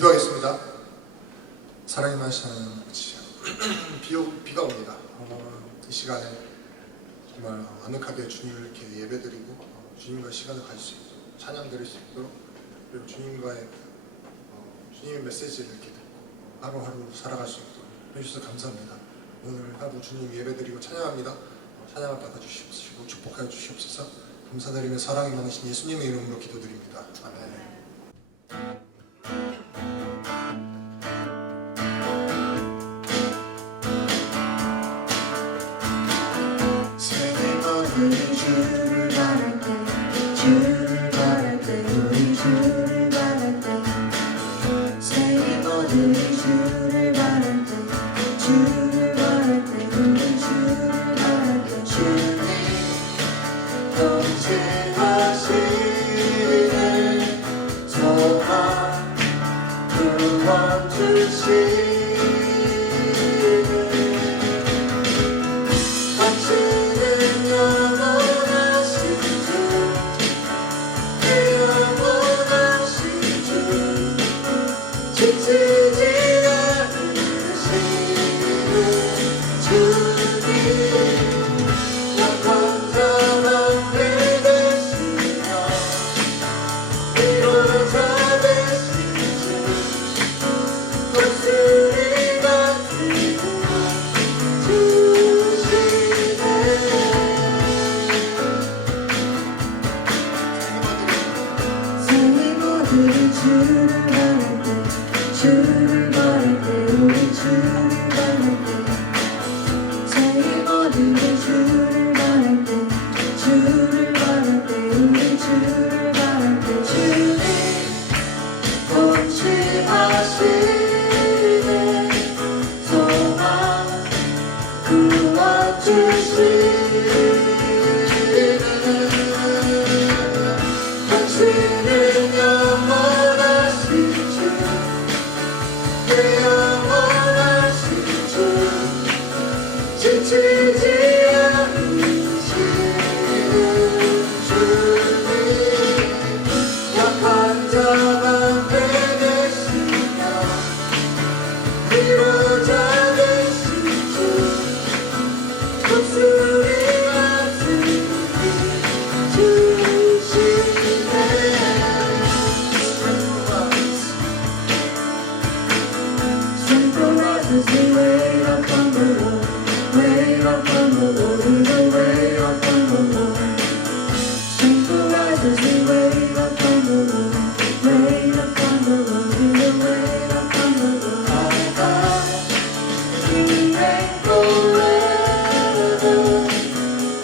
기도하겠습니다. 사랑이 많으신 아버지, 비가 옵니다. 이 시간에 정말 아늑하게 주님을 이렇게 예배드리고 주님과 시간을 가질 수 있도록 찬양 드릴 수 있도록, 그리고 주님과의 주님의 메시지를 이렇게 듣고 하루하루 살아갈 수 있도록 해주셔서 감사합니다. 오늘 하루 주님 예배드리고 찬양합니다. 찬양을 받아주시옵시고 축복하여 주시옵소서. 감사드리며 사랑이 많으신 예수님의 이름으로 기도드립니다. 아멘. 우리 주를 바랄 때, 주를 바랄 때, 우리 주를 바랄 때, 세계 모두의 주를 바랄 때, 주를 바랄 때, 우리 주를 바랄 때, 주님 통치하시네 소망 구원 주시네 주를 바랄 때, 우리 주를 바랄 때, 세계 모두의 주를 바랄 때, 주를 바랄 때, 우리 주를 바랄 때, 주님 통치하시네 소망 구원 주시네 당신은 영원하신 주 영원하신 주 지치지 않으시는 주님 약한 자만 되시며 위로자 되신 주 목소리 같은 주시네 As we wait upon the Lord, wait upon the Lord, we will wait upon the Lord. Strength will rise as we wait upon the Lord, wait upon the Lord, we will wait upon the Lord. Our God, He reigns forever.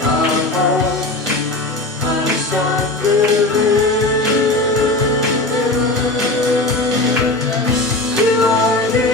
Our hope, our song delivered. You are the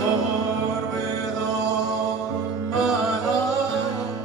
Lord, with all my heart.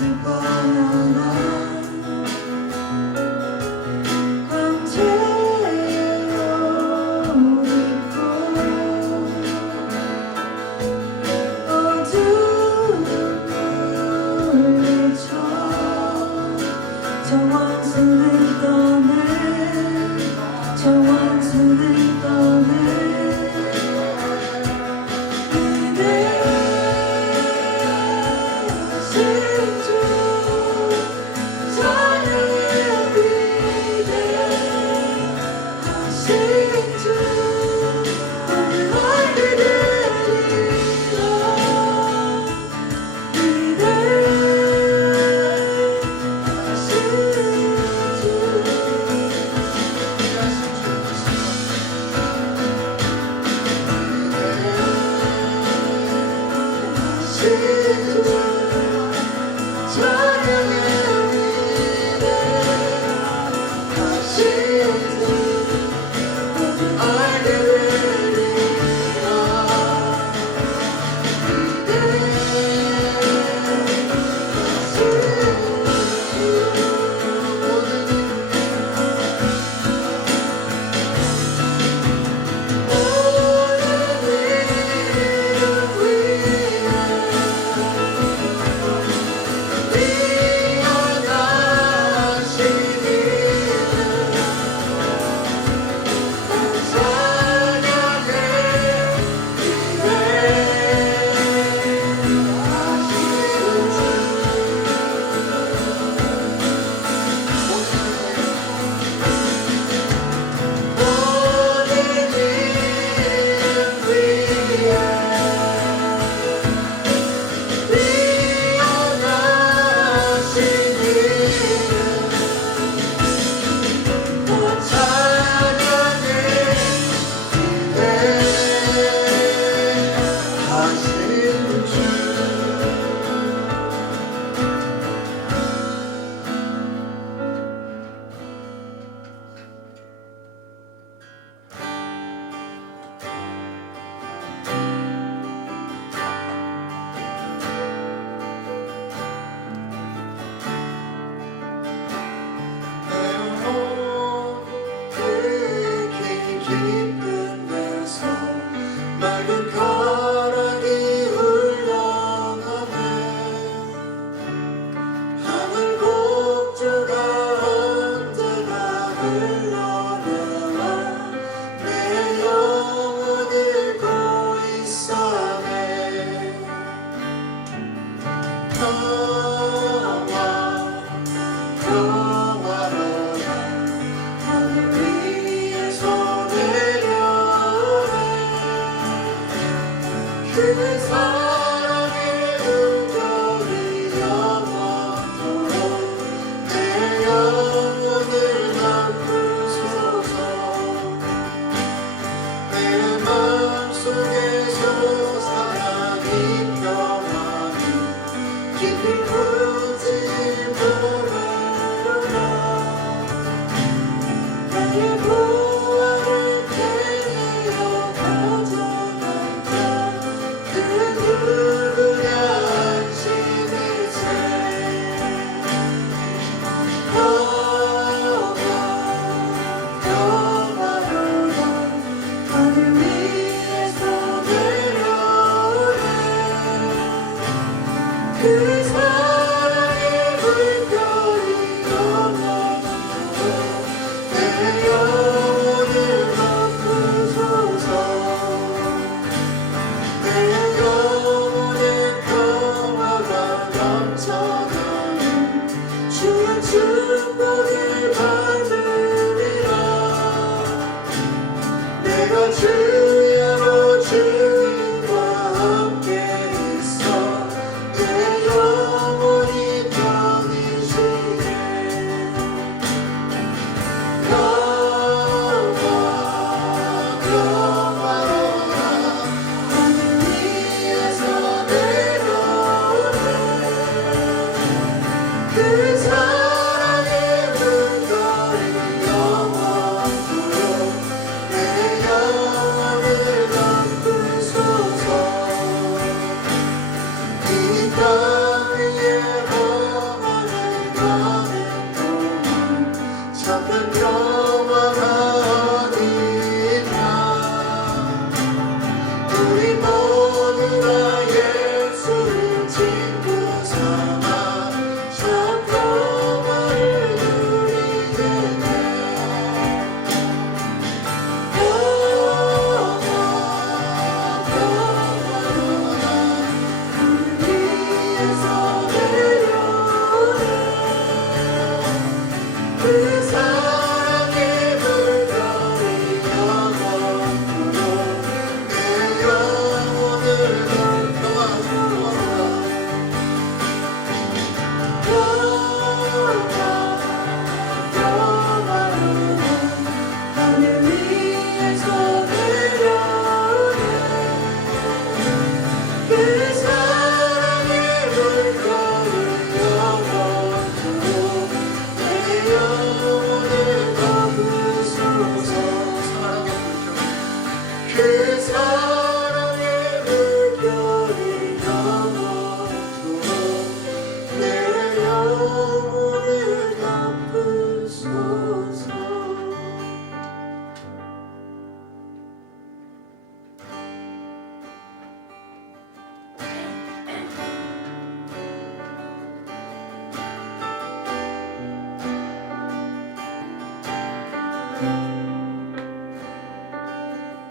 하늘을 뻔하나 광채의 옷 입고 어두운 물리쳐 저 원수는 떠내 저 원수는 떠내 그대 신주 찬양의 비대 신주 오늘 알게되리라 비대 그 사랑의 은결이 영원토록 내 영혼을 담으소서. 내 마음속에 솟아나는 평안이 깊이 굳이 보내로라. 나의 부활을 캐내어 가져갈 자 그 누구냐 안심일세. 평화로라 하늘 위에서 내려오네. 그 사랑의 물결이 영원토록 내 영혼을 덮으소서. 내 영혼의 평화가 넘쳐나는 주의 축복을 받으리라. 내가 주야로 주님과 함께 있어 내 영혼이 편히 쉬게. 평화로라 하늘 위에서 내려오네. 그 사랑의 물결이 영원토록 내 영혼을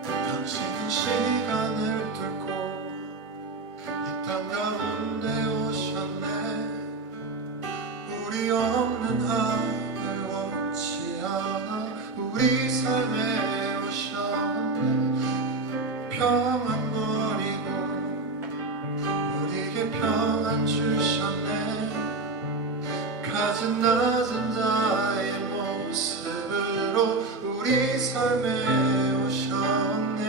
당신은 시간을 뚫고 이 땅 가운데 오셨네. 우리 없는 하늘 원치 않아 우리 삶에 오셨네. 평안 버리고 우리에게 평안 주셨네. 가진 낮은 자의 모습으로 우리 삶에 오셨네.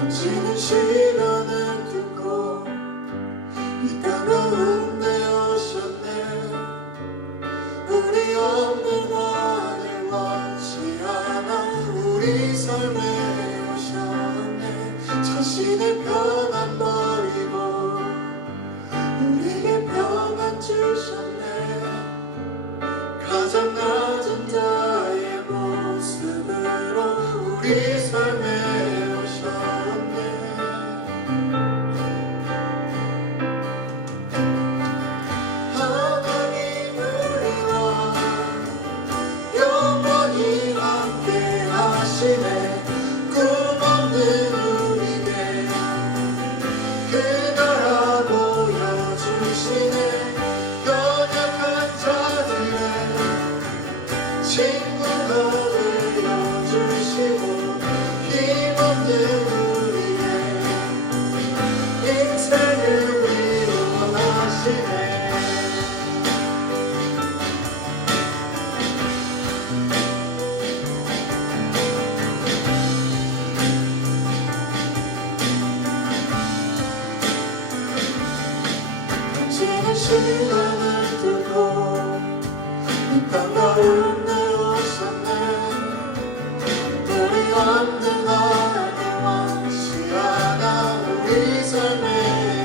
당신은 시간을 뚫고 이 땅 가운데 오셨네. 우리 없는 하늘 원치 않아 우리 삶에 오셨네. 자신의 평안 버리고 우리에게 평안 주셨네. 가장 낮은 자의 모습으로 우리 삶에 오셨네. 하나님 우리와 영원히 함께 하시네. 꿈없는 우리에게 그 나라 보여주시네. 연약한 자들의 친구가 되어주시고 힘없는 우리의 인생을 위로하시네. 당신은 시간을 뚫고 이 땅 가운데 오셨네. 우리 없는 하늘 원치 않아 우리 삶에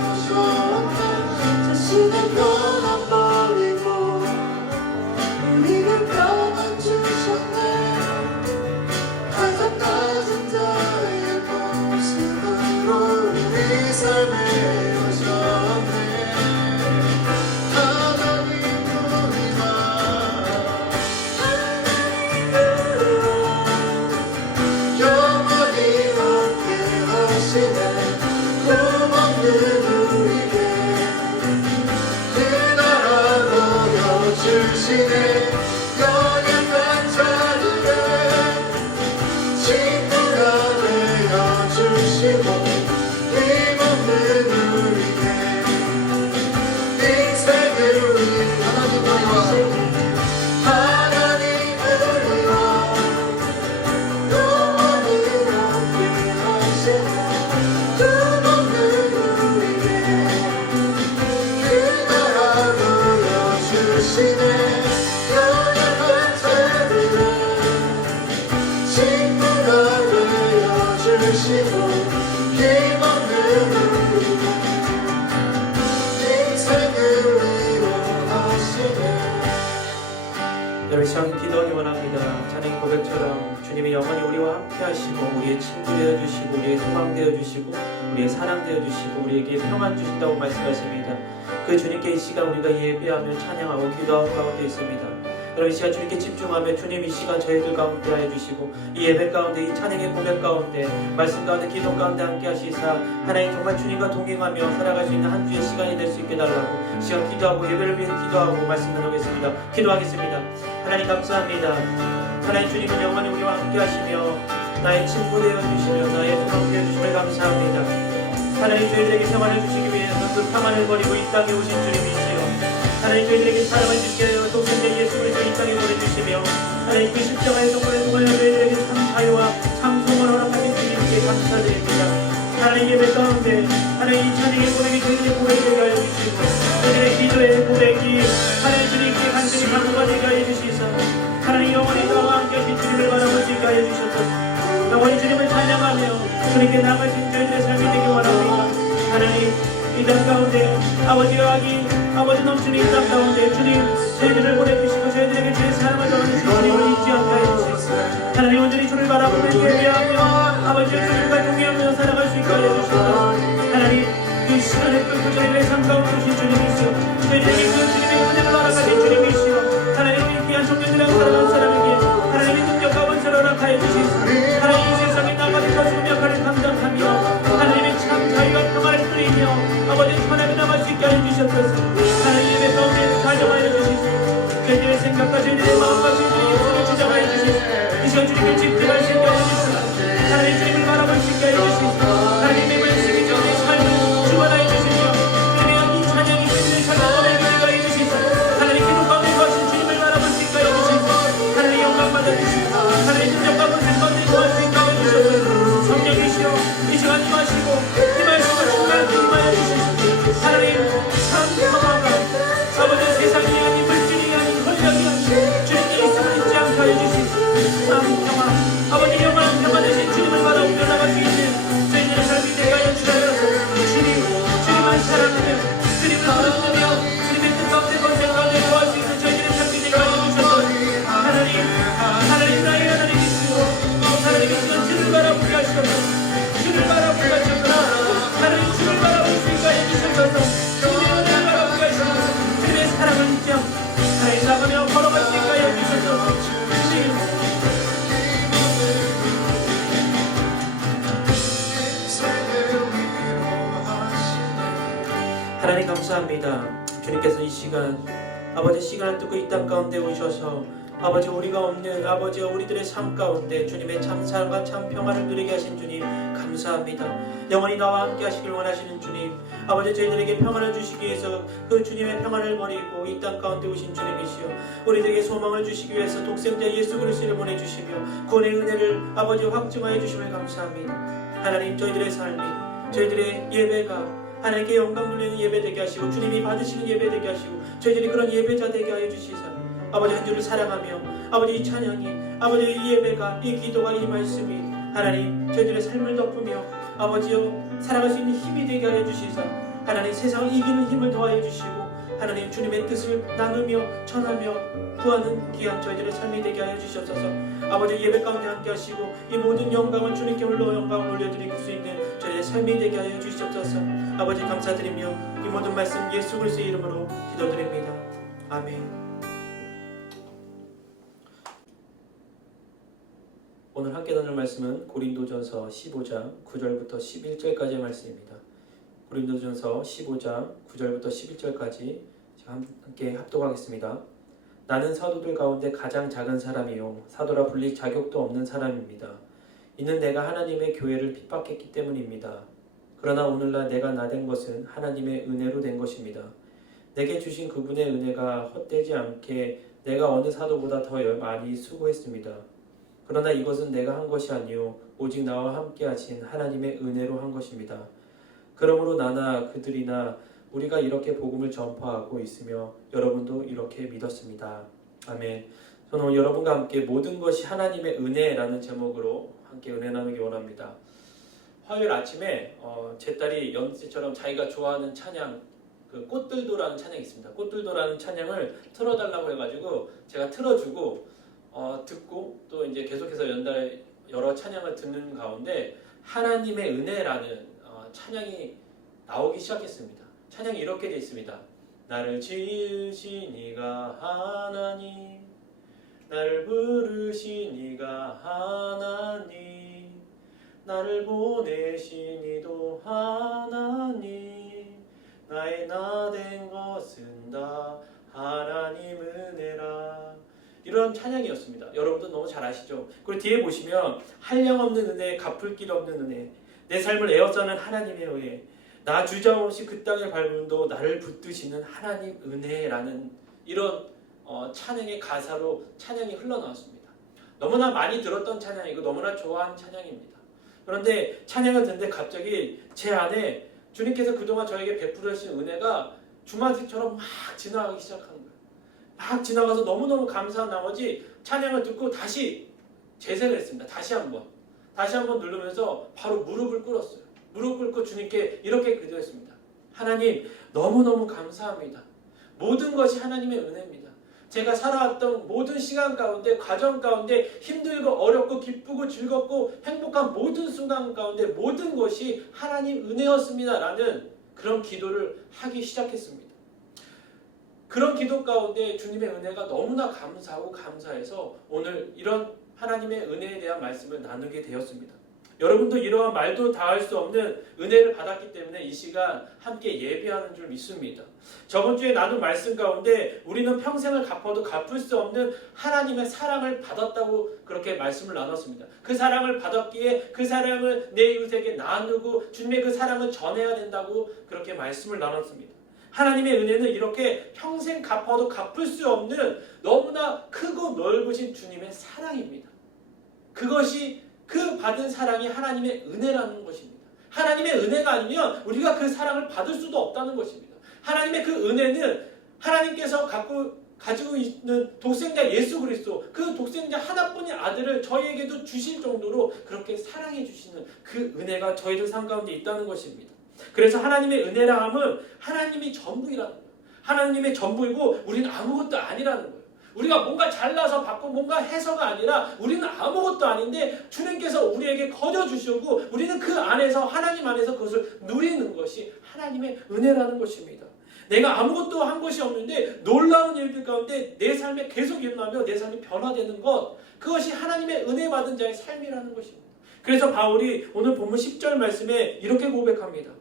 오셨네. 자신의 평안 버리고 우리에게 평안 주셨네. 가장 낮은 자의 모습으로 우리 삶에 오셨네. 영원히 함께 하시네. 꿈없는 우리에게 그 나라 보여주시네. 연약한 자들의 친구가 되어주시고 힘없는 우리에게 인생을 위로하시네. 하나님 우리와 영원히 함께 하시네. 꿈없는 우리에게 그 나라 보여주시네. 연약한 자들의 친구가 되어주시고 힘없는 우리에게 인생을 위로하시네. 여러분 시간 기도하기 원합니다. 찬양 고백처럼 주님이 영원히 우리와 함께 하시고 우리의 친구 되어주시고 우리의 소망 되어주시고 우리의 사랑 되어주시고 우리에게 평안 주신다고 말씀하십니다. 그 주님께 이 시간 우리가 예배하며 찬양하고 기도하는 가운데 있습니다. 여러분 이 시간 주님께 집중하며 주님 이 시간 저희들 가운데 해주시고 이 예배 가운데 이 찬양의 고백 가운데 말씀 가운데 기도 가운데 함께 하시사 하나님 정말 주님과 동행하며 살아갈 수 있는 한 주의 시간이 될 수 있게 달라고 이 시간 기도하고 예배를 위해 기도하고 말씀 나누겠습니다. 기도하겠습니다. 하나님 감사합니다. 하나님 주님은 영원히 우리와 함께 하시며 나의 친구 되어주시며 나의 소망 되어주시며 감사합니다. 하나님 저희들에게 평안을 주시기 위해서 그 평안을 버리고 이 땅에 오신 주님이시여 하나님 저희들에게 사랑을 주시게 하여 독생자 예수 그리스도 이 땅에 보내주시며 하나님 그 십자가의 동물을 통하여 저희들에게 참 자유와 참 소망을 허락하신 주님께 감사드립니다. 하나님 예배 가운데 하나님 이 찬양의 고백이 저희들의 고백이 되게 하여 주시고 저희들의 기도의 고백이 하나님 주님께 간절히 간구가 되게 하여 주시사 하나님 영원히 나와 함께 하신 주님을 바라보시게 하여 주셨소서. 영원히 주님을 찬양하며 주님께 나가신 저희들의 삶이 되기 원합니다. 하나님 이 땅 가운데 아버지와 아기 아버지 넘치는 이 땅 가운데 주님 저희들을 보내주시고 저희들에게 주의 사랑을 전해주신 주님을 잊지 않게 해주시고 하나님 온전히 주를 바라보며 예배하며 아버지의 주님과 동의하며 살아갈 수 있게 해주시고 하나님 그 시간을 끌고 저희들의 삶 가운데 오신 주님이시오 저희들에게 그 주님의 은혜를 허락하신 주님이시오 주시옵소서. 하나님 예배 가운데 가정하여 주시고 저희들의 생각과 저희들의 마음과 저희들의 입술을 주장하여 주시고 이 시간 주님을 집중할 수 있게 하여 주시고 하나님 주님을 바라볼 수 있게 하여 주시고 하나님의 말씀이 저희의 삶을 주관하여 주시며 주님의 이 찬양이 저희들의 삶을 떠나게 하여 주시고 하나님 기도 가운데 거하신 주님을 바라볼 수 있게 하여 주시고 하나님 영광 받아 주시고 하나님 능력과 권세 가운데 거할 수 있게 하여 주시옵소서. 성령이시여 이 시간 임하시고 이 말씀을 충만하게 임하여 주시고 하나님 참 평화가 아버지 세상이 아닌 물질이 아닌 권력이 아닌 주님께 있음을 잊지 않게 하여 주시고 참 평화 아버지 영원한 평화 되신 주님을 바라보며 나갈 수 있는 저희들의 삶이 되게 하여 주셔서 주님만 사랑하며 주님을 부르짖으며 주님의 뜻 가운데 권세 가운데 거할 수 있는 저희들의 삶이 되게 하여 주셔서 하나님 나의 하나님이시고 하나님의 시간 주를 바라보게 하시옵소서. 주를 바라보게 하시옵소서. 하나님 주를 바라볼 수 있게 하여 주셔서 주님의 은혜를 바라보게 하시옵소서. 주님의 사랑을 잊지 않고 하나님 나가며 걸어갈 수 있게 하여 주셔서 주님 하나님 감사합니다. 주님께서 이 시간 아버지 시간을 뚫고 이 땅 가운데 오셔서 아버지 우리가 없는 아버지 우리들의 삶 가운데 주님의 참 사랑과 참 평화를 누리게 하신 주님 감사합니다. 영원히 나와 함께 하시길 원하시는 주님 아버지 저희들에게 평안을 주시기 위해서 그 주님의 평안을 버리고 이 땅 가운데 오신 주님이시여 우리들에게 소망을 주시기 위해서 독생자 예수 그리스도를 보내주시며 구원의 은혜를 아버지 확증하여 주심을 감사합니다. 하나님 저희들의 삶이 저희들의 예배가 하나님께 영광 돌리는 예배 되게 하시고 주님이 받으시는 예배 되게 하시고 저희들이 그런 예배자 되게 하여 주시사 아버지 한 주를 사랑하며 아버지 이 찬양이 아버지 이 예배가 이 기도가 이 말씀이 하나님 저희들의 삶을 덮으며 아버지여 살아갈 수 있는 힘이 되게 하여 주시사 하나님 세상을 이기는 힘을 더하여 주시고 하나님 주님의 뜻을 나누며 전하며 구하는 귀한 저희들의 삶이 되게 하여 주시옵소서. 아버지 예배 가운데 함께 하시고 이 모든 영광을 주님께 홀로 영광을 올려드릴 수 있는 저희의 삶이 되게 하여 주시옵소서. 아버지 감사드리며 이 모든 말씀 예수 그리스도의 이름으로 기도드립니다. 아멘. 오늘 함께 나눌 말씀은 고린도전서 15장 9절부터 11절까지의 말씀입니다. 고린도전서 15장 9절부터 11절까지 함께 합독하겠습니다. 나는 사도들 가운데 가장 작은 사람이요 사도라 불릴 자격도 없는 사람입니다. 이는 내가 하나님의 교회를 핍박했기 때문입니다. 그러나 오늘날 내가 나된 것은 하나님의 은혜로 된 것입니다. 내게 주신 그분의 은혜가 헛되지 않게 내가 어느 사도보다 더 많이 수고했습니다. 그러나 이것은 내가 한 것이 아니요 오직 나와 함께 하신 하나님의 은혜로 한 것입니다. 그러므로 나나 그들이나 우리가 이렇게 복음을 전파하고 있으며 여러분도 이렇게 믿었습니다. 아멘. 저는 오늘 여러분과 함께 모든 것이 하나님의 은혜라는 제목으로 함께 은혜 나누기 원합니다. 화요일 아침에 제 딸이 연씨처럼 자기가 좋아하는 찬양 그 꽃들도라는 찬양이 있습니다. 꽃들도라는 찬양을 틀어달라고 해가지고 제가 틀어주고 듣고 또 이제 계속해서 연달에 여러 찬양을 듣는 가운데 하나님의 은혜라는 찬양이 나오기 시작했습니다. 찬양이 이렇게 되어 있습니다. 나를 지으신 이가 하나님 나를 부르신 이가 하나님 나를 보내신 이도 하나님 나의 나 된 것은 다 하나님 은혜라 이런 찬양이었습니다. 여러분도 너무 잘 아시죠? 그리고 뒤에 보시면 한량없는 은혜, 갚을 길 없는 은혜 내 삶을 에워싸는 하나님의 은혜 나 주저없이 그 땅을 밟음도 나를 붙드시는 하나님 은혜라는 이런 찬양의 가사로 찬양이 흘러나왔습니다. 너무나 많이 들었던 찬양이고 너무나 좋아하는 찬양입니다. 그런데 찬양을 듣는데 갑자기 제 안에 주님께서 그동안 저에게 베풀어 주신 은혜가 주마등처럼 막 지나가기 시작하는 거예요. 막 지나가서 너무너무 감사한 나머지 찬양을 듣고 다시 재생을 했습니다. 다시 한번 누르면서 바로 무릎을 꿇었어요. 무릎 꿇고 주님께 이렇게 기도했습니다. 하나님 너무너무 감사합니다. 모든 것이 하나님의 은혜입니다. 제가 살아왔던 모든 시간 가운데 과정 가운데 힘들고 어렵고 기쁘고 즐겁고 행복한 모든 순간 가운데 모든 것이 하나님 은혜였습니다. 라는 그런 기도를 하기 시작했습니다. 그런 기도 가운데 주님의 은혜가 너무나 감사하고 감사해서 오늘 이런 하나님의 은혜에 대한 말씀을 나누게 되었습니다. 여러분도 이러한 말도 다 할 수 없는 은혜를 받았기 때문에 이 시간 함께 예배하는 줄 믿습니다. 저번 주에 나눈 말씀 가운데 우리는 평생을 갚아도 갚을 수 없는 하나님의 사랑을 받았다고 그렇게 말씀을 나눴습니다. 그 사랑을 받았기에 그 사랑을 내 이웃에게 나누고 주님의 그 사랑을 전해야 된다고 그렇게 말씀을 나눴습니다. 하나님의 은혜는 이렇게 평생 갚아도 갚을 수 없는 너무나 크고 넓으신 주님의 사랑입니다. 그것이 그 받은 사랑이 하나님의 은혜라는 것입니다. 하나님의 은혜가 아니면 우리가 그 사랑을 받을 수도 없다는 것입니다. 하나님의 그 은혜는 하나님께서 가지고 있는 독생자 예수 그리스도, 그 독생자 하나뿐인 아들을 저희에게도 주실 정도로 그렇게 사랑해 주시는 그 은혜가 저희들 삶 가운데 있다는 것입니다. 그래서 하나님의 은혜라 함은 하나님이 전부이라는 거예요. 하나님의 전부이고 우리는 아무것도 아니라는 거예요. 우리가 뭔가 잘나서 받고 뭔가 해서가 아니라 우리는 아무것도 아닌데 주님께서 우리에게 거저 주시고 우리는 그 안에서 하나님 안에서 그것을 누리는 것이 하나님의 은혜라는 것입니다. 내가 아무것도 한 것이 없는데 놀라운 일들 가운데 내 삶에 계속 일어나며 내 삶이 변화되는 것, 그것이 하나님의 은혜 받은 자의 삶이라는 것입니다. 그래서 바울이 오늘 본문 10절 말씀에 이렇게 고백합니다.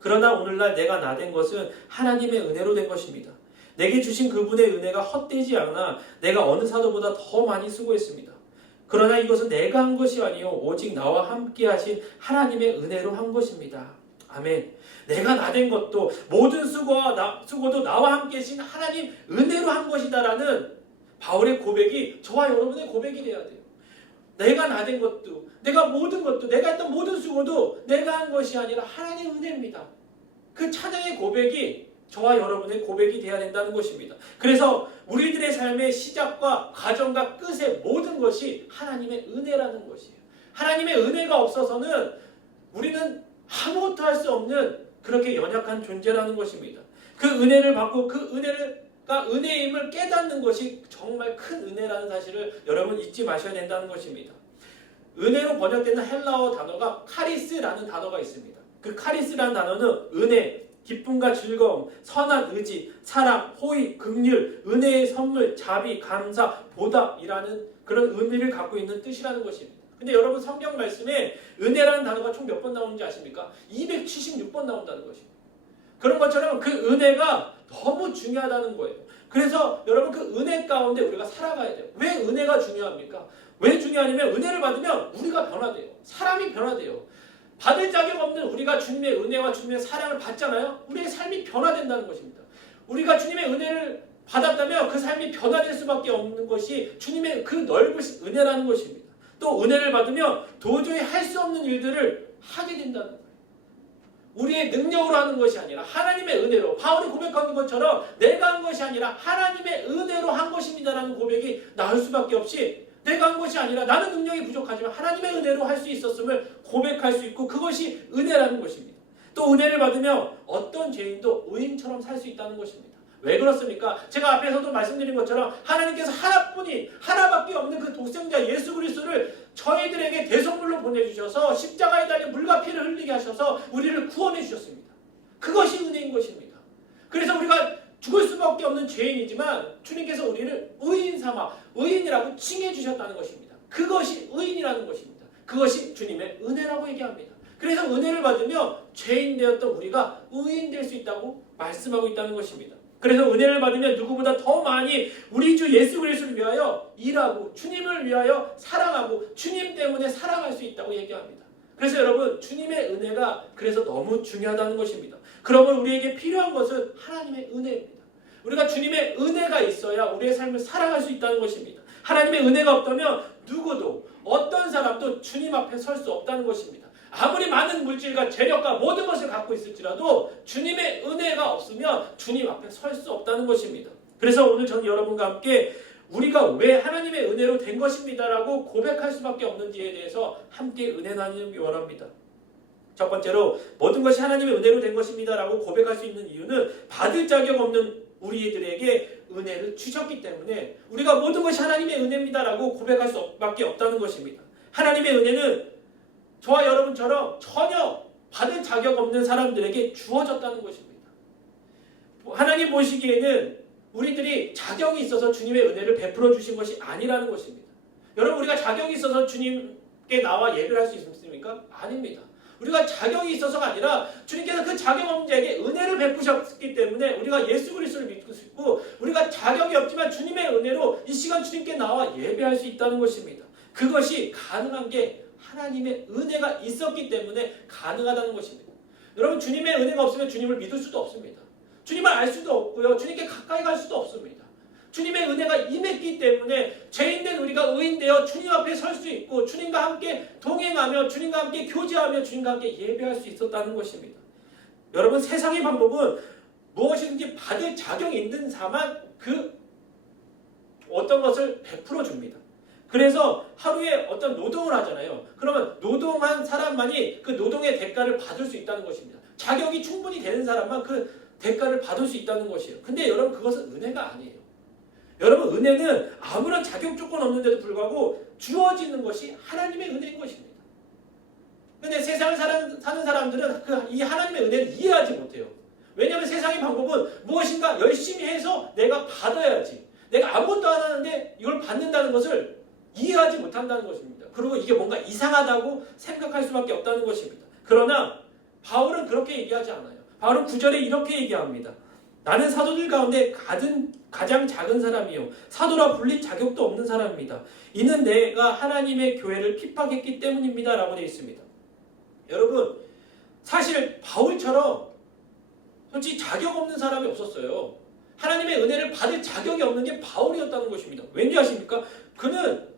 그러나 오늘날 내가 나된 것은 하나님의 은혜로 된 것입니다. 내게 주신 그분의 은혜가 헛되지 않아 내가 어느 사도보다 더 많이 수고했습니다. 그러나 이것은 내가 한 것이 아니요 오직 나와 함께 하신 하나님의 은혜로 한 것입니다. 아멘. 내가 나된 것도 모든 수고도 나와 함께 하신 하나님 은혜로 한 것이다라는 바울의 고백이 저와 여러분의 고백이 돼야 돼요. 내가 나된 것도, 내가 모든 것도, 내가 했던 모든 수고도 내가 한 것이 아니라 하나님의 은혜입니다. 그 찬양의 고백이 저와 여러분의 고백이 되어야 된다는 것입니다. 그래서 우리들의 삶의 시작과 가정과 끝의 모든 것이 하나님의 은혜라는 것이에요. 하나님의 은혜가 없어서는 우리는 아무것도 할 수 없는 그렇게 연약한 존재라는 것입니다. 그 은혜를 받고 그 은혜가 은혜임을 깨닫는 것이 정말 큰 은혜라는 사실을 여러분 잊지 마셔야 된다는 것입니다. 은혜로 번역되는 헬라어 단어가 카리스라는 단어가 있습니다. 그 카리스라는 단어는 은혜, 기쁨과 즐거움, 선한 의지, 사랑, 호의, 긍휼, 은혜의 선물, 자비, 감사, 보답이라는 그런 의미를 갖고 있는 뜻이라는 것입니다. 근데 여러분 성경 말씀에 은혜라는 단어가 총 몇 번 나오는지 아십니까? 276번 나온다는 것입니다. 그런 것처럼 그 은혜가 너무 중요하다는 거예요. 그래서 여러분 그 은혜 가운데 우리가 살아가야 돼요. 왜 은혜가 중요합니까? 왜 중요하냐면 은혜를 받으면 우리가 변화돼요. 사람이 변화돼요. 받을 자격 없는 우리가 주님의 은혜와 주님의 사랑을 받잖아요. 우리의 삶이 변화된다는 것입니다. 우리가 주님의 은혜를 받았다면 그 삶이 변화될 수밖에 없는 것이 주님의 그 넓으신 은혜라는 것입니다. 또 은혜를 받으면 도저히 할 수 없는 일들을 하게 된다는 거예요. 우리의 능력으로 하는 것이 아니라 하나님의 은혜로, 바울이 고백한 것처럼 내가 한 것이 아니라 하나님의 은혜로 한 것입니다라는 고백이 나올 수밖에 없이 내가 한 것이 아니라 나는 능력이 부족하지만 하나님의 은혜로 할 수 있었음을 고백할 수 있고 그것이 은혜라는 것입니다. 또 은혜를 받으면 어떤 죄인도 의인처럼 살 수 있다는 것입니다. 왜 그렇습니까? 제가 앞에서도 말씀드린 것처럼 하나님께서 하나밖에 없는 그 독생자 예수 그리스도를 저희들에게 대속물로 보내주셔서 십자가에 달려 물과 피를 흘리게 하셔서 우리를 구원해 주셨습니다. 그것이 은혜인 것입니다. 그래서 우리가 죽을 수밖에 없는 죄인이지만 주님께서 우리를 의인 삼아 의인이라고 칭해 주셨다는 것입니다. 그것이 의인이라는 것입니다. 그것이 주님의 은혜라고 얘기합니다. 그래서 은혜를 받으며 죄인 되었던 우리가 의인 될 수 있다고 말씀하고 있다는 것입니다. 그래서 은혜를 받으면 누구보다 더 많이 우리 주 예수 그리스도를 위하여 일하고 주님을 위하여 사랑하고 주님 때문에 살아갈 수 있다고 얘기합니다. 그래서 여러분 주님의 은혜가 그래서 너무 중요하다는 것입니다. 그러면 우리에게 필요한 것은 하나님의 은혜입니다. 우리가 주님의 은혜가 있어야 우리의 삶을 살아갈 수 있다는 것입니다. 하나님의 은혜가 없다면 누구도 어떤 사람도 주님 앞에 설 수 없다는 것입니다. 아무리 많은 물질과 재력과 모든 것을 갖고 있을지라도 주님의 은혜가 없으면 주님 앞에 설 수 없다는 것입니다. 그래서 오늘 저는 여러분과 함께 우리가 왜 하나님의 은혜로 된 것입니다라고 고백할 수밖에 없는지에 대해서 함께 은혜 나누기 원합니다. 첫 번째로 모든 것이 하나님의 은혜로 된 것입니다라고 고백할 수 있는 이유는 받을 자격 없는 우리들에게 은혜를 주셨기 때문에 우리가 모든 것이 하나님의 은혜입니다라고 고백할 수밖에 없다는 것입니다. 하나님의 은혜는 저와 여러분처럼 전혀 받을 자격 없는 사람들에게 주어졌다는 것입니다. 하나님 보시기에는 우리들이 자격이 있어서 주님의 은혜를 베풀어 주신 것이 아니라는 것입니다. 여러분 우리가 자격이 있어서 주님 주님께 나와 예배를 할 수 있습니까? 아닙니다. 우리가 자격이 있어서가 아니라 주님께서 그 자격 없는 자에게 은혜를 베푸셨기 때문에 우리가 예수 그리스도를 믿고 싶고, 우리가 자격이 없지만 주님의 은혜로 이 시간 주님께 나와 예배할 수 있다는 것입니다. 그것이 가능한 게 하나님의 은혜가 있었기 때문에 가능하다는 것입니다. 여러분, 주님의 은혜가 없으면 주님을 믿을 수도 없습니다. 주님을 알 수도 없고요. 주님께 가까이 갈 수도 없습니다. 주님의 은혜가 임했기 때문에 죄인된 우리가 의인되어 주님 앞에 설 수 있고, 주님과 함께 동행하며 주님과 함께 교제하며 주님과 함께 예배할 수 있었다는 것입니다. 여러분, 세상의 방법은 무엇이든지 받을 자격이 있는 자만 그 어떤 것을 베풀어 줍니다. 그래서 하루에 어떤 노동을 하잖아요. 그러면 노동한 사람만이 그 노동의 대가를 받을 수 있다는 것입니다. 자격이 충분히 되는 사람만 그 대가를 받을 수 있다는 것이에요. 근데 여러분, 그것은 은혜가 아니에요. 여러분, 은혜는 아무런 자격 조건 없는데도 불구하고 주어지는 것이 하나님의 은혜인 것입니다. 근데 세상을 사는 사람들은 이 하나님의 은혜를 이해하지 못해요. 왜냐하면 세상의 방법은 무엇인가 열심히 해서 내가 받아야지, 내가 아무것도 안 하는데 이걸 받는다는 것을 이해하지 못한다는 것입니다. 그리고 이게 뭔가 이상하다고 생각할 수밖에 없다는 것입니다. 그러나 바울은 그렇게 얘기하지 않아요. 바울은 9절에 이렇게 얘기합니다. 나는 사도들 가운데 가장 작은 사람이요, 사도라 불릴 자격도 없는 사람입니다. 이는 내가 하나님의 교회를 핍박했기 때문입니다 라고 되어 있습니다. 여러분, 사실 바울처럼 솔직히 자격 없는 사람이 없었어요. 하나님의 은혜를 받을 자격이 없는 게 바울이었다는 것입니다. 왠지 아십니까? 그는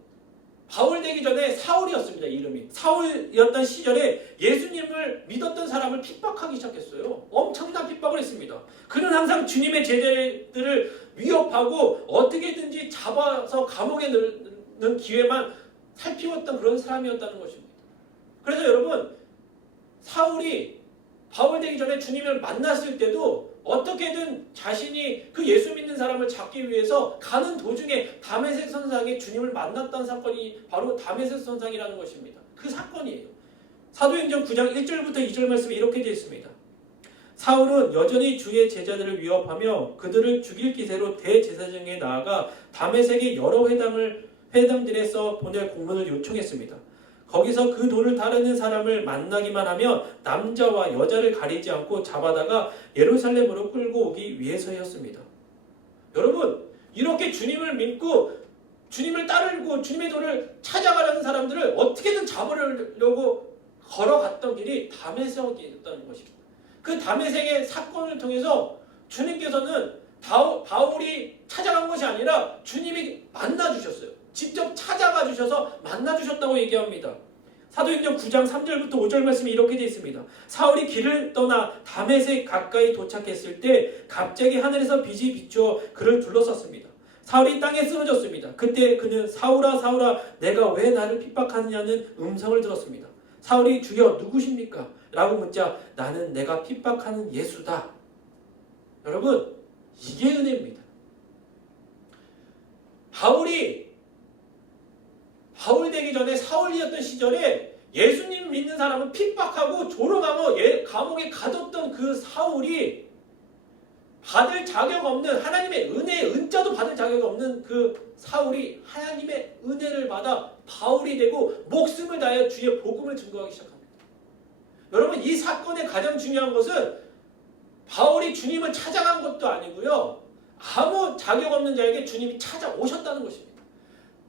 바울 되기 전에 사울이었습니다. 이름이 사울이었던 시절에 예수님을 믿었던 사람을 핍박하기 시작했어요. 엄청난 핍박을 했습니다. 그는 항상 주님의 제자들을 위협하고 어떻게든지 잡아서 감옥에 넣는 기회만 살피웠던 그런 사람이었다는 것입니다. 그래서 여러분, 사울이 바울 되기 전에 주님을 만났을 때도 어떻게든 자신이 그 예수 믿는 사람을 잡기 위해서 가는 도중에 다메섹 선상에 주님을 만났던 사건이 바로 다메섹 선상이라는 것입니다. 그 사건이에요. 사도행전 9장 1절부터 2절 말씀에 이렇게 되어 있습니다. 사울은 여전히 주의 제자들을 위협하며 그들을 죽일 기세로 대제사장에 나아가 다메섹의 여러 회당들에서 보낼 공문을 요청했습니다. 거기서 그 돌을 다루는 사람을 만나기만 하면 남자와 여자를 가리지 않고 잡아다가 예루살렘으로 끌고 오기 위해서였습니다. 여러분, 이렇게 주님을 믿고 주님을 따르고 주님의 돌을 찾아가려는 사람들을 어떻게든 잡으려고 걸어갔던 길이 다메섹이었다는 것입니다. 그 다메섹의 사건을 통해서 주님께서는 바울이 찾아간 것이 아니라 주님이 만나주셨어요. 직접 찾아가 주셔서 만나주셨다고 얘기합니다. 사도행전 9장 3절부터 5절 말씀이 이렇게 되어 있습니다. 사울이 길을 떠나 다메섹 가까이 도착했을 때 갑자기 하늘에서 빛이 비추어 그를 둘러쌌습니다. 사울이 땅에 쓰러졌습니다. 그때 그는 사울아 사울아 내가 왜 나를 핍박하느냐는 음성을 들었습니다. 사울이 주여 누구십니까? 라고 묻자 나는 내가 핍박하는 예수다. 여러분, 이게 은혜입니다. 바울 되기 전에 사울이었던 시절에 예수님 믿는 사람을 핍박하고 조롱하고 감옥에 가뒀던 그 사울이 받을 자격 없는 하나님의 은혜의 은자도 받을 자격이 없는 그 사울이 하나님의 은혜를 받아 바울이 되고 목숨을 다하여 주의 복음을 증거하기 시작합니다. 여러분, 이 사건의 가장 중요한 것은 바울이 주님을 찾아간 것도 아니고요, 아무 자격 없는 자에게 주님이 찾아오셨다는 것입니다.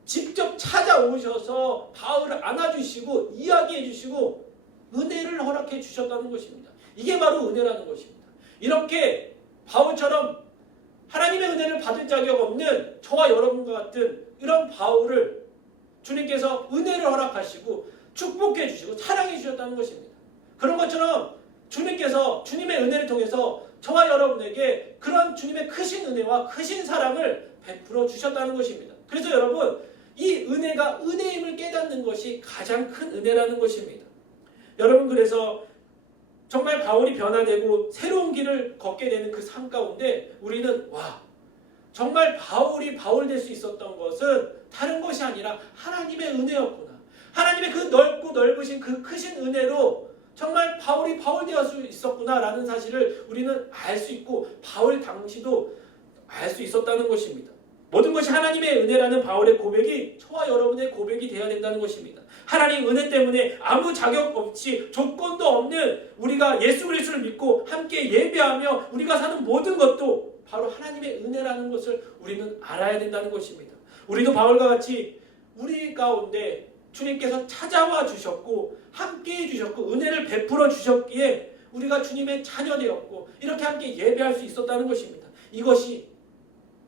직접 찾아오셔서 바울을 안아주시고 이야기해 주시고 은혜를 허락해 주셨다는 것입니다. 이게 바로 은혜라는 것입니다. 이렇게 바울처럼 하나님의 은혜를 받을 자격 없는 저와 여러분과 같은 이런 바울을 주님께서 은혜를 허락하시고 축복해 주시고 사랑해 주셨다는 것입니다. 그런 것처럼 주님께서 주님의 은혜를 통해서 저와 여러분에게 그런 주님의 크신 은혜와 크신 사랑을 베풀어 주셨다는 것입니다. 그래서 여러분, 이 은혜가 은혜임을 깨닫는 것이 가장 큰 은혜라는 것입니다. 여러분, 그래서 정말 바울이 변화되고 새로운 길을 걷게 되는 그 삶 가운데 우리는 정말 바울이 바울 될 수 있었던 것은 다른 것이 아니라 하나님의 은혜였구나. 하나님의 그 넓고 넓으신 그 크신 은혜로 정말 바울이 바울 되어 수 있었구나라는 사실을 우리는 알 수 있고 바울 당시도 알 수 있었다는 것입니다. 모든 것이 하나님의 은혜라는 바울의 고백이 저와 여러분의 고백이 되어야 된다는 것입니다. 하나님 은혜 때문에 아무 자격 없이 조건도 없는 우리가 예수 그리스도를 믿고 함께 예배하며 우리가 사는 모든 것도 바로 하나님의 은혜라는 것을 우리는 알아야 된다는 것입니다. 우리도 바울과 같이 우리 가운데 주님께서 찾아와 주셨고 함께해 주셨고 은혜를 베풀어 주셨기에 우리가 주님의 자녀 되었고 이렇게 함께 예배할 수 있었다는 것입니다. 이것이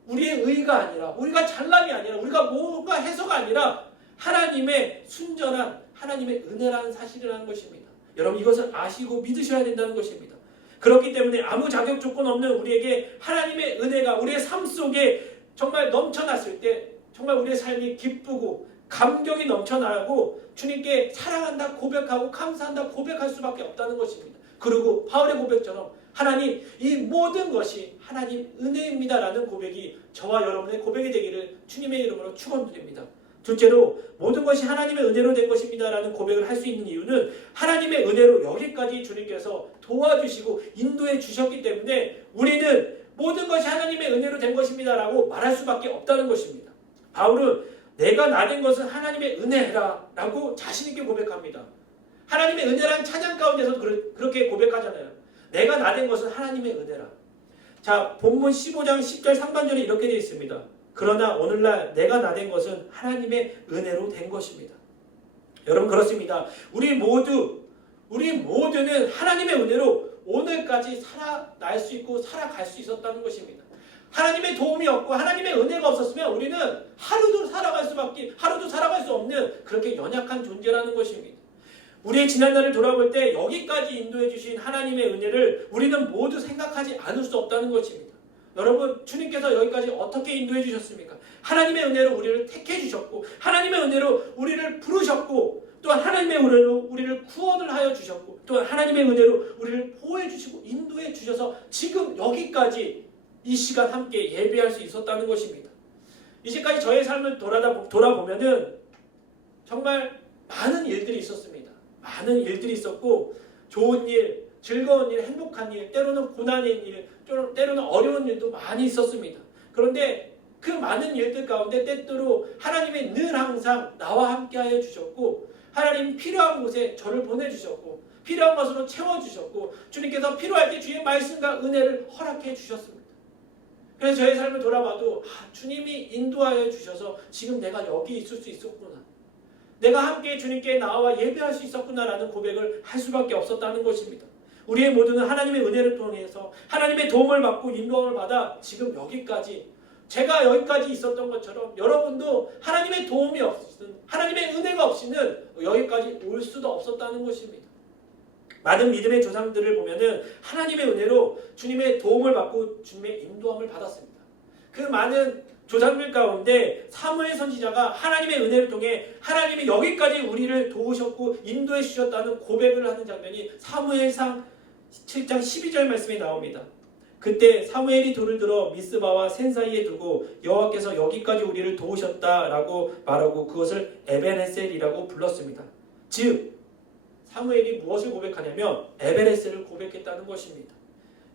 우리의 의가 아니라 우리가 잘남이 아니라 우리가 뭔가 해서가 아니라 하나님의 순전한 하나님의 은혜라는 사실이라는 것입니다. 여러분 이것을 아시고 믿으셔야 된다는 것입니다. 그렇기 때문에 아무 자격 조건 없는 우리에게 하나님의 은혜가 우리의 삶 속에 정말 넘쳐났을 때 정말 우리의 삶이 기쁘고 감격이 넘쳐나고 주님께 사랑한다 고백하고 감사한다 고백할 수밖에 없다는 것입니다. 그리고 바울의 고백처럼 하나님 이 모든 것이 하나님 은혜입니다라는 고백이 저와 여러분의 고백이 되기를 주님의 이름으로 축원드립니다. 둘째로 모든 것이 하나님의 은혜로 된 것입니다라는 고백을 할 수 있는 이유는 하나님의 은혜로 여기까지 주님께서 도와주시고 인도해 주셨기 때문에 우리는 모든 것이 하나님의 은혜로 된 것입니다라고 말할 수밖에 없다는 것입니다. 바울은 내가 나된 것은 하나님의 은혜라 라고 자신있게 고백합니다. 하나님의 은혜란 찬양 가운데서 그렇게 고백하잖아요. 내가 나된 것은 하나님의 은혜라. 자, 본문 15장 10절 상반절에 이렇게 되어 있습니다. 그러나 오늘날 내가 나된 것은 하나님의 은혜로 된 것입니다. 여러분 그렇습니다. 우리 모두는 하나님의 은혜로 오늘까지 살아날 수 있고 살아갈 수 있었다는 것입니다. 하나님의 도움이 없고 하나님의 은혜가 없었으면 우리는 하루도 살아갈 수 없는 그렇게 연약한 존재라는 것입니다. 우리의 지난날을 돌아볼 때 여기까지 인도해 주신 하나님의 은혜를 우리는 모두 생각하지 않을 수 없다는 것입니다. 여러분 주님께서 여기까지 어떻게 인도해 주셨습니까? 하나님의 은혜로 우리를 택해 주셨고 하나님의 은혜로 우리를 부르셨고 또한 하나님의 은혜로 우리를 구원을 하여 주셨고 또한 하나님의 은혜로 우리를 보호해 주시고 인도해 주셔서 지금 여기까지 이 시간 함께 예배할 수 있었다는 것입니다. 이제까지 저의 삶을 돌아보면은 정말 많은 일들이 있었습니다. 많은 일들이 있었고 좋은 일, 즐거운 일, 행복한 일, 때로는 고난의 일, 때로는 어려운 일도 많이 있었습니다. 그런데 그 많은 일들 가운데 때때로 하나님이 늘 항상 나와 함께하여 주셨고 하나님 필요한 곳에 저를 보내주셨고 필요한 것으로 채워주셨고 주님께서 필요할 때 주의 말씀과 은혜를 허락해 주셨습니다. 그래서 저의 삶을 돌아봐도 주님이 인도하여 주셔서 지금 내가 여기 있을 수 있었구나. 내가 함께 주님께 나와 예배할 수 있었구나라는 고백을 할 수밖에 없었다는 것입니다. 우리의 모두는 하나님의 은혜를 통해서 하나님의 도움을 받고 인도함을 받아 지금 여기까지 제가 여기까지 있었던 것처럼 여러분도 하나님의 도움이 없이는 하나님의 은혜가 없이는 여기까지 올 수도 없었다는 것입니다. 많은 믿음의 조상들을 보면은 하나님의 은혜로 주님의 도움을 받고 주님의 인도함을 받았습니다. 그 많은 조상들 가운데 사무엘 선지자가 하나님의 은혜를 통해 하나님이 여기까지 우리를 도우셨고 인도해 주셨다는 고백을 하는 장면이 사무엘상 7장 12절 말씀에 나옵니다. 그때 사무엘이 돌을 들어 미스바와 센 사이에 두고 여호와께서 여기까지 우리를 도우셨다라고 말하고 그것을 에벤헤셀이라고 불렀습니다. 즉 사무엘이 무엇을 고백하냐면 에벤헤셀을 고백했다는 것입니다.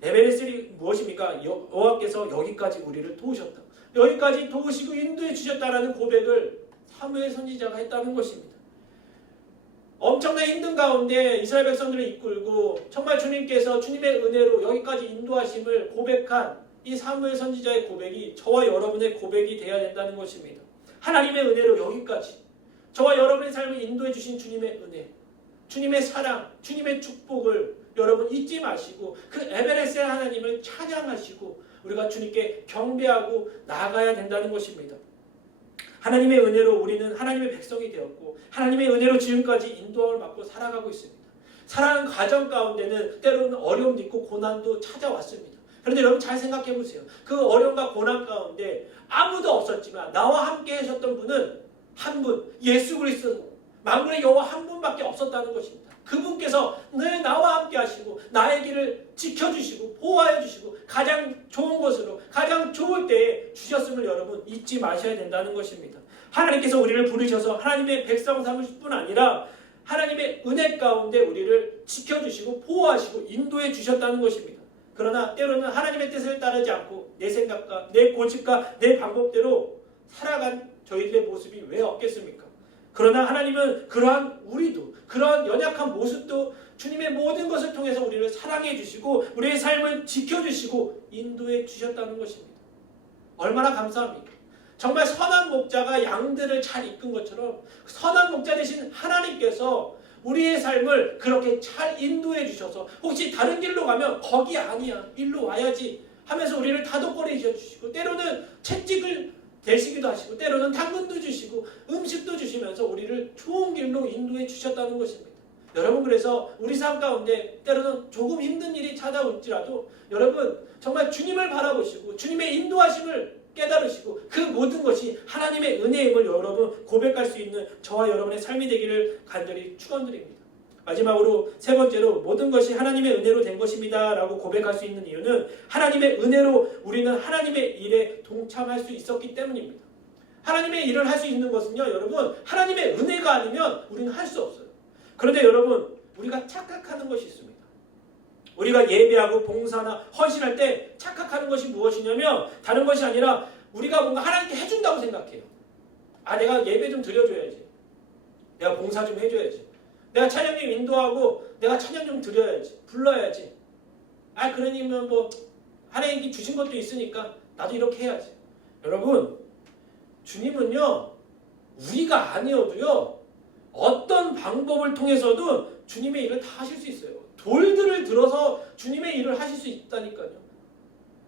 에벤헤셀이 무엇입니까? 여호와께서 여기까지 우리를 도우셨다. 여기까지 도우시고 인도해 주셨다라는 고백을 사무엘 선지자가 했다는 것입니다. 엄청난 힘든 가운데 이스라엘 백성들을 이끌고 정말 주님께서 주님의 은혜로 여기까지 인도하심을 고백한 이 사무엘 선지자의 고백이 저와 여러분의 고백이 되어야 된다는 것입니다. 하나님의 은혜로 여기까지 저와 여러분의 삶을 인도해 주신 주님의 은혜, 주님의 사랑, 주님의 축복을 여러분 잊지 마시고 그 에베레스의 하나님을 찬양하시고 우리가 주님께 경배하고 나아가야 된다는 것입니다. 하나님의 은혜로 우리는 하나님의 백성이 되었고 하나님의 은혜로 지금까지 인도함을 받고 살아가고 있습니다. 살아가는 과정 가운데는 때로는 어려움도 있고 고난도 찾아왔습니다. 그런데 여러분 잘 생각해 보세요. 그 어려움과 고난 가운데 아무도 없었지만 나와 함께 하셨던 분은 한 분, 예수 그리스도 만군의 여호와 한 분밖에 없었다는 것입니다. 그분께서 늘 나와 함께 하시고 나의 길을 지켜주시고 보호하여 주시고 가장 좋은 곳으로 가장 좋을 때에 주셨음을 여러분 잊지 마셔야 된다는 것입니다. 하나님께서 우리를 부르셔서 하나님의 백성 삼으실 뿐 아니라 하나님의 은혜 가운데 우리를 지켜주시고 보호하시고 인도해 주셨다는 것입니다. 그러나 때로는 하나님의 뜻을 따르지 않고 내 생각과 내 고집과 내 방법대로 살아간 저희들의 모습이 왜 없겠습니까? 그러나 하나님은 그러한 우리도, 그러한 연약한 모습도 주님의 모든 것을 통해서 우리를 사랑해 주시고 우리의 삶을 지켜주시고 인도해 주셨다는 것입니다. 얼마나 감사합니까? 정말 선한 목자가 양들을 잘 이끈 것처럼 선한 목자 되신 하나님께서 우리의 삶을 그렇게 잘 인도해 주셔서 혹시 다른 길로 가면 거기 아니야, 일로 와야지 하면서 우리를 다독거리셔 주시고 때로는 채찍을 대시기도 하시고 때로는 당근도 주시고 음식도 주시면서 우리를 좋은 길로 인도해 주셨다는 것입니다. 여러분, 그래서 우리 삶 가운데 때로는 조금 힘든 일이 찾아올지라도 여러분 정말 주님을 바라보시고 주님의 인도하심을 깨달으시고 그 모든 것이 하나님의 은혜임을 여러분 고백할 수 있는 저와 여러분의 삶이 되기를 간절히 축원드립니다. 마지막으로 세 번째로 모든 것이 하나님의 은혜로 된 것입니다 라고 고백할 수 있는 이유는 하나님의 은혜로 우리는 하나님의 일에 동참할 수 있었기 때문입니다. 하나님의 일을 할 수 있는 것은요, 여러분 하나님의 은혜가 아니면 우리는 할 수 없어요. 그런데 여러분, 우리가 착각하는 것이 있습니다. 우리가 예배하고 봉사나 헌신할 때 착각하는 것이 무엇이냐면 다른 것이 아니라 우리가 뭔가 하나님께 해준다고 생각해요. 아, 내가 예배 좀 드려줘야지, 내가 봉사 좀 해줘야지, 내가 찬양 좀 인도하고 내가 찬양 좀 드려야지, 불러야지. 아, 그러니면 뭐 하나님께 주신 것도 있으니까 나도 이렇게 해야지. 여러분, 주님은요 우리가 아니어도요 어떤 방법을 통해서도 주님의 일을 다 하실 수 있어요. 돌들을 들어서 주님의 일을 하실 수 있다니까요.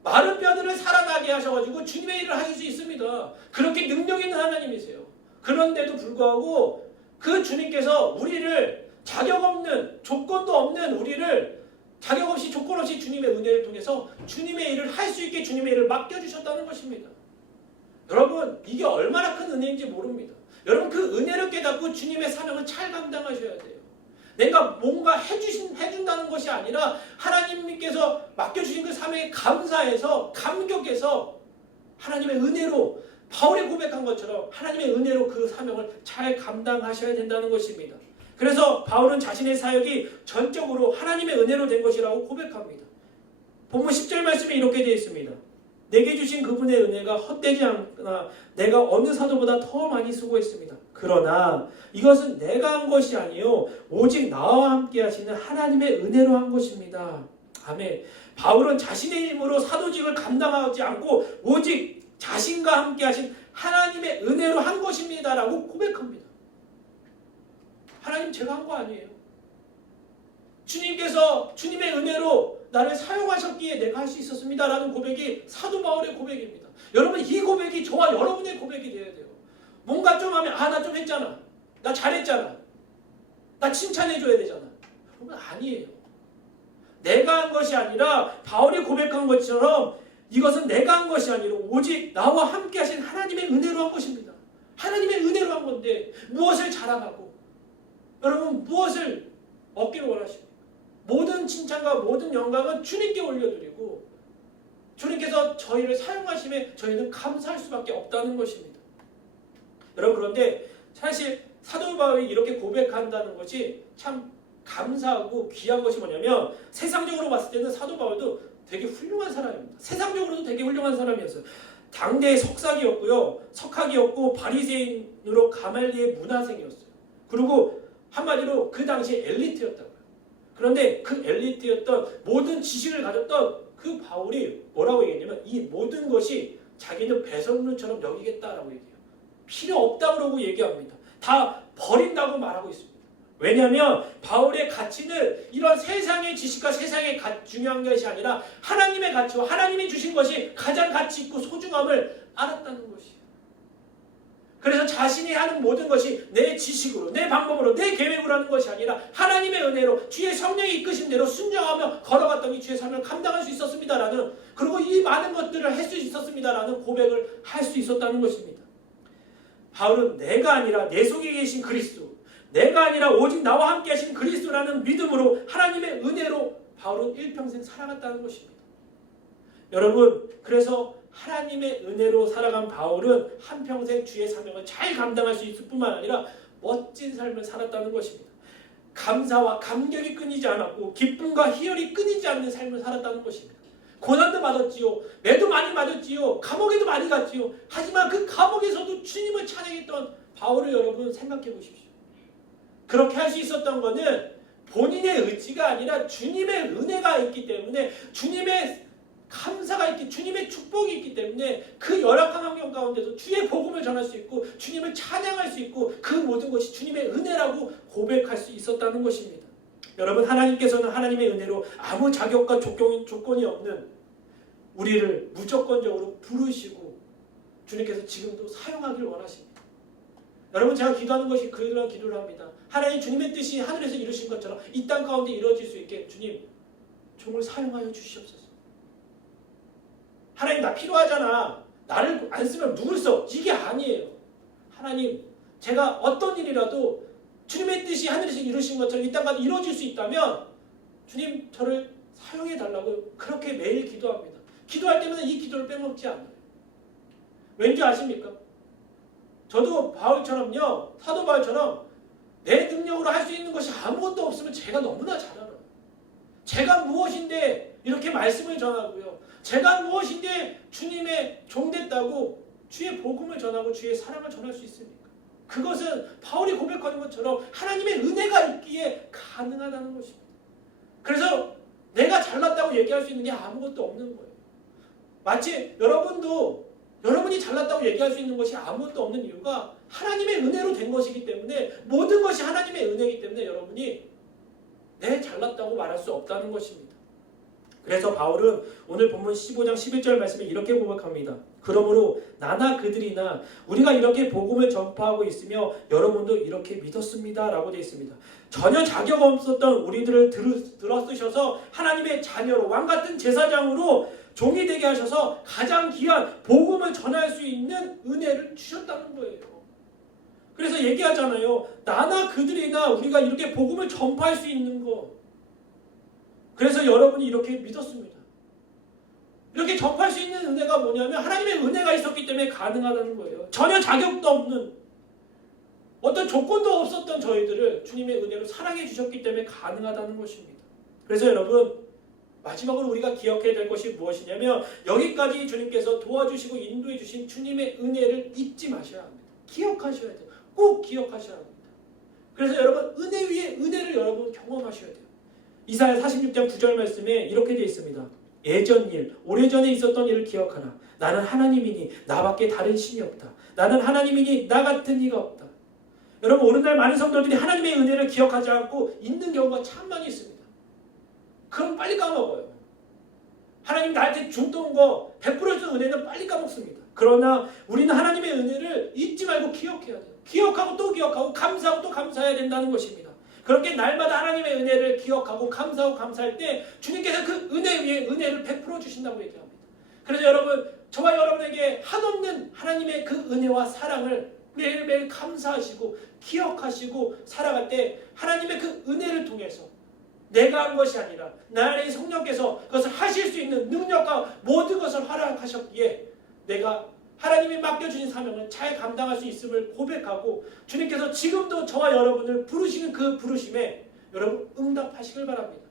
마른 뼈들을 살아나게 하셔가지고 주님의 일을 하실 수 있습니다. 그렇게 능력 있는 하나님이세요. 그런데도 불구하고 그 주님께서 우리를 자격 없는, 조건도 없는 우리를 자격 없이 조건 없이 주님의 은혜를 통해서 주님의 일을 할 수 있게 주님의 일을 맡겨주셨다는 것입니다. 여러분, 이게 얼마나 큰 은혜인지 모릅니다. 여러분, 그 은혜를 깨닫고 주님의 사명을 잘 감당하셔야 돼요. 내가 뭔가 해준다는 것이 아니라 하나님께서 맡겨주신 그 사명에 감사해서 감격해서 하나님의 은혜로 바울이 고백한 것처럼 하나님의 은혜로 그 사명을 잘 감당하셔야 된다는 것입니다. 그래서 바울은 자신의 사역이 전적으로 하나님의 은혜로 된 것이라고 고백합니다. 본문 10절 말씀에 이렇게 되어 있습니다. 내게 주신 그분의 은혜가 헛되지 않거나 내가 어느 사도보다 더 많이 수고했습니다. 그러나 이것은 내가 한 것이 아니요 오직 나와 함께 하시는 하나님의 은혜로 한 것입니다. 아멘. 바울은 자신의 힘으로 사도직을 감당하지 않고 오직 자신과 함께 하신 하나님의 은혜로 한 것입니다 라고 고백합니다. 하나님, 제가 한 거 아니에요. 주님께서 주님의 은혜로 나를 사용하셨기에 내가 할 수 있었습니다 라는 고백이 사도 바울의 고백입니다. 여러분, 이 고백이 저와 여러분의 고백이 되어야 돼요. 뭔가 좀 하면 아, 나 좀 했잖아, 나 잘했잖아, 나 칭찬해줘야 되잖아. 여러분, 아니에요. 내가 한 것이 아니라 바울이 고백한 것처럼 이것은 내가 한 것이 아니라 오직 나와 함께 하신 하나님의 은혜로 한 것입니다. 하나님의 은혜로 한 건데 무엇을 자랑하고 여러분 무엇을 얻기를 원하십니까? 모든 칭찬과 모든 영광은 주님께 올려드리고 주님께서 저희를 사용하심에 저희는 감사할 수밖에 없다는 것입니다. 여러분, 그런데 사실 사도 바울이 이렇게 고백한다는 것이 참 감사하고 귀한 것이 뭐냐면 세상적으로 봤을 때는 사도 바울도 되게 훌륭한 사람입니다. 세상적으로도 되게 훌륭한 사람이었어요. 당대의 석삭이었고요, 석학이었고 바리새인으로 가말리의 문화생이었어요. 그리고 한마디로 그 당시 엘리트였다고요. 그런데 그 엘리트였던 모든 지식을 가졌던 그 바울이 뭐라고 얘기했냐면 이 모든 것이 자기는 배설물처럼 여기겠다라고 얘기해요. 필요 없다고 그러고 얘기합니다. 다 버린다고 말하고 있습니다. 왜냐하면 바울의 가치는 이런 세상의 지식과 세상의 중요한 것이 아니라 하나님의 가치와 하나님이 주신 것이 가장 가치 있고 소중함을 알았다는 것이에요. 그래서 자신이 하는 모든 것이 내 지식으로, 내 방법으로, 내 계획으로 하는 것이 아니라 하나님의 은혜로 주의 성령이 이끄신 대로 순종하며 걸어갔더니 주의 삶을 감당할 수 있었습니다라는, 그리고 이 많은 것들을 할 수 있었습니다라는 고백을 할 수 있었다는 것입니다. 바울은 내가 아니라 내 속에 계신 그리스도, 내가 아니라 오직 나와 함께 하신 그리스도라는 믿음으로 하나님의 은혜로 바울은 일평생 살아갔다는 것입니다. 여러분, 그래서 하나님의 은혜로 살아간 바울은 한평생 주의 사명을 잘 감당할 수 있을 뿐만 아니라 멋진 삶을 살았다는 것입니다. 감사와 감격이 끊이지 않았고 기쁨과 희열이 끊이지 않는 삶을 살았다는 것입니다. 고난도 받았지요. 매도 많이 맞았지요. 감옥에도 많이 갔지요. 하지만 그 감옥에서도 주님을 찬양했던 바울을 여러분 생각해 보십시오. 그렇게 할 수 있었던 것은 본인의 의지가 아니라 주님의 은혜가 있기 때문에, 주님의 감사가 있기, 주님의 축복이 있기 때문에 그 열악한 환경 가운데서 주의 복음을 전할 수 있고 주님을 찬양할 수 있고 그 모든 것이 주님의 은혜라고 고백할 수 있었다는 것입니다. 여러분, 하나님께서는 하나님의 은혜로 아무 자격과 조건이 없는 우리를 무조건적으로 부르시고 주님께서 지금도 사용하기를 원하십니다. 여러분, 제가 기도하는 것이 그런 기도를 합니다. 하나님, 주님의 뜻이 하늘에서 이루신 것처럼 이 땅 가운데 이루어질 수 있게 주님, 종을 사용하여 주시옵소서. 하나님, 나 필요하잖아. 나를 안 쓰면 누굴 써? 이게 아니에요. 하나님, 제가 어떤 일이라도 주님의 뜻이 하늘에서 이루신 것처럼 이 땅 가운데 이루어질 수 있다면 주님, 저를 사용해 달라고 그렇게 매일 기도합니다. 기도할 때마다 이 기도를 빼먹지 않아요. 왠지 아십니까? 저도 바울처럼요, 사도 바울처럼 내 능력으로 할 수 있는 것이 아무것도 없으면 제가 너무나 잘 알아요. 제가 무엇인데 이렇게 말씀을 전하고요, 제가 무엇인데 주님의 종됐다고 주의 복음을 전하고 주의 사랑을 전할 수 있습니까? 그것은 바울이 고백하는 것처럼 하나님의 은혜가 있기에 가능하다는 것입니다. 그래서 내가 잘났다고 얘기할 수 있는 게 아무것도 없는 거예요. 마치 여러분이 잘났다고 얘기할 수 있는 것이 아무것도 없는 이유가 하나님의 은혜로 된 것이기 때문에, 모든 것이 하나님의 은혜이기 때문에 여러분이 내 잘났다고 말할 수 없다는 것입니다. 그래서 바울은 오늘 본문 15장 11절 말씀에 이렇게 고백합니다. 그러므로 나나 그들이나 우리가 이렇게 복음을 전파하고 있으며 여러분도 이렇게 믿었습니다 라고 되어 있습니다. 전혀 자격 없었던 우리들을 들어쓰셔서 하나님의 자녀로, 왕같은 제사장으로 종이 되게 하셔서 가장 귀한 복음을 전할 수 있는 은혜를 주셨다는 거예요. 그래서 얘기하잖아요. 나나 그들이나 우리가 이렇게 복음을 전파할 수 있는 거. 그래서 여러분이 이렇게 믿었습니다. 이렇게 전파할 수 있는 은혜가 뭐냐면 하나님의 은혜가 있었기 때문에 가능하다는 거예요. 전혀 자격도 없는, 어떤 조건도 없었던 저희들을 주님의 은혜로 사랑해 주셨기 때문에 가능하다는 것입니다. 그래서 여러분, 마지막으로 우리가 기억해야 될 것이 무엇이냐면, 여기까지 주님께서 도와주시고 인도해 주신 주님의 은혜를 잊지 마셔야 합니다. 기억하셔야 돼요. 꼭 기억하셔야 합니다. 그래서 여러분, 은혜 위에 은혜를 여러분 경험하셔야 돼요. 이사야 46장 9절 말씀에 이렇게 되어 있습니다. 예전 일, 오래전에 있었던 일을 기억하나 나는 하나님이니 나밖에 다른 신이 없다. 나는 하나님이니 나 같은 이가 없다. 여러분, 오늘날 많은 성도들이 하나님의 은혜를 기억하지 않고 있는 경우가 참 많이 있습니다. 그럼 빨리 까먹어요. 하나님 나한테 줬던 거 100% 준 은혜는 빨리 까먹습니다. 그러나 우리는 하나님의 은혜를 잊지 말고 기억해야 돼요. 기억하고 또 기억하고 감사하고 또 감사해야 된다는 것입니다. 그렇게 날마다 하나님의 은혜를 기억하고 감사하고 감사할 때 주님께서 그 은혜 위에 은혜를 100% 주신다고 얘기합니다. 그래서 여러분, 저와 여러분에게 한없는 하나님의 그 은혜와 사랑을 매일매일 감사하시고 기억하시고 살아갈 때 하나님의 그 은혜를 통해서 내가 한 것이 아니라 나의 성령께서 그것을 하실 수 있는 능력과 모든 것을 허락하셨기에 내가 하나님이 맡겨주신 사명을 잘 감당할 수 있음을 고백하고, 주님께서 지금도 저와 여러분을 부르시는 그 부르심에 여러분 응답하시길 바랍니다.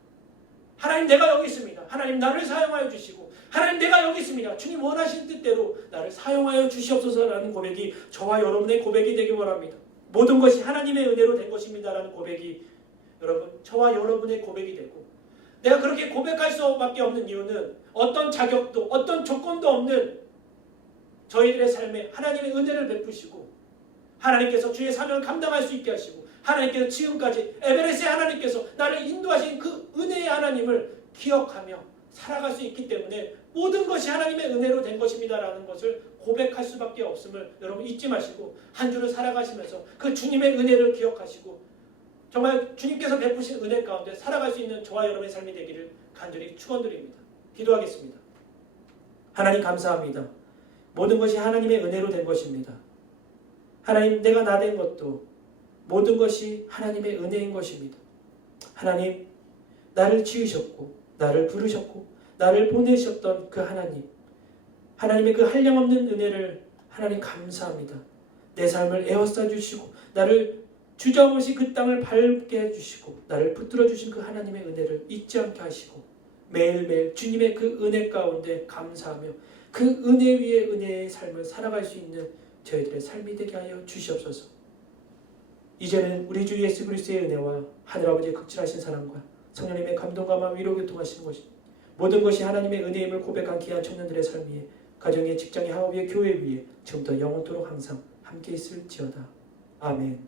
하나님, 내가 여기 있습니다. 하나님, 나를 사용하여 주시고, 하나님, 내가 여기 있습니다. 주님 원하시는 뜻대로 나를 사용하여 주시옵소서라는 고백이 저와 여러분의 고백이 되길 원합니다. 모든 것이 하나님의 은혜로 된 것입니다라는 고백이 여러분, 저와 여러분의 고백이 되고, 내가 그렇게 고백할 수밖에 없는 이유는 어떤 자격도 어떤 조건도 없는 저희들의 삶에 하나님의 은혜를 베푸시고, 하나님께서 주의 사명을 감당할 수 있게 하시고, 하나님께서 지금까지 에베레스의 하나님께서 나를 인도하신 그 은혜의 하나님을 기억하며 살아갈 수 있기 때문에 모든 것이 하나님의 은혜로 된 것입니다라는 것을 고백할 수밖에 없음을 여러분 잊지 마시고, 한 주를 살아가시면서 그 주님의 은혜를 기억하시고 정말 주님께서 베푸신 은혜 가운데 살아갈 수 있는 저와 여러분의 삶이 되기를 간절히 축원드립니다. 기도하겠습니다. 하나님, 감사합니다. 모든 것이 하나님의 은혜로 된 것입니다. 하나님, 내가 나 된 것도 모든 것이 하나님의 은혜인 것입니다. 하나님, 나를 지으셨고 나를 부르셨고 나를 보내셨던 그 하나님, 하나님의 그 한량없는 은혜를 하나님 감사합니다. 내 삶을 에워싸 주시고 나를 주저없이 그 땅을 밟게 해주시고 나를 붙들어 주신 그 하나님의 은혜를 잊지 않게 하시고 매일매일 주님의 그 은혜 가운데 감사하며 그 은혜 위에 은혜의 삶을 살아갈 수 있는 저희들의 삶이 되게 하여 주시옵소서. 이제는 우리 주 예수 그리스도의 은혜와 하늘아버지의 극진하신 사랑과 성령님의 감동과 위로 교통하시는 것이 모든 것이 하나님의 은혜임을 고백한 귀한 청년들의 삶 위에 가정의 직장의 학업의 교회 위에 지금부터 영원토록 항상 함께 있을지어다. 아멘.